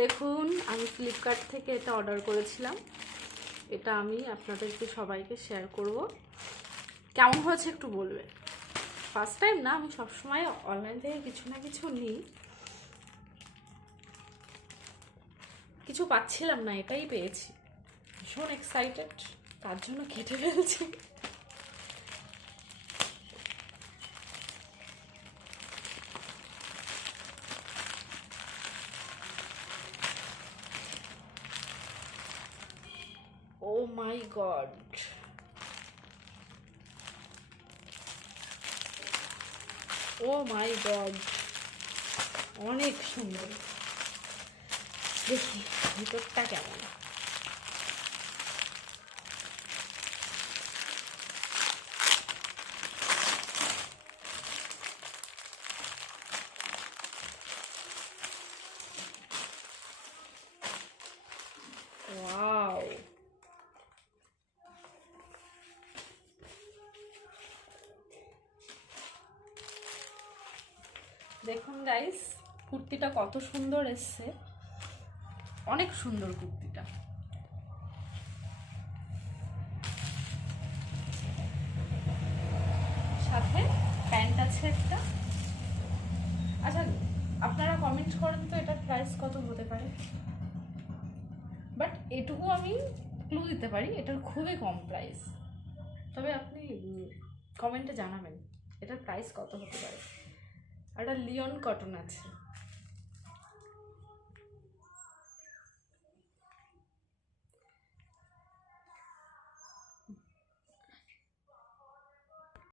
দেখুন আমি ফ্লিপকার্ট থেকে এটা অর্ডার করেছিলাম। এটা আমি আপনাদেরকে সবাইকে শেয়ার করব। কেমন হয়েছে একটু বলবে। ফার্স্ট টাইম না, আমি সবসময় অনলাইন থেকে কিছু না কিছু নিই, কিছু পাচ্ছিলাম না, এটাই পেয়েছি। ভীষণ এক্সাইটেড, তার জন্য কেটে ফেলছি। ও মাই গড, ও মাই গড, অনেক সুন্দর। দেখি ভিতরটা কেমন। ওয়াও, দেখুন গাইস, কুর্তিটা কত সুন্দর এসছে, অনেক সুন্দর কুর্তিটা। সাথে প্যান্ট আছে একটা। আচ্ছা আপনারা কমেন্ট করেন তো এটার প্রাইস কত হতে পারে, বাট এটুকু আমি ক্লু দিতে পারি, এটার খুবই কম প্রাইস। তবে আপনি কমেন্টে জানাবেন এটার প্রাইস কত হতে পারে। আর এটা লিওন কটন আছে।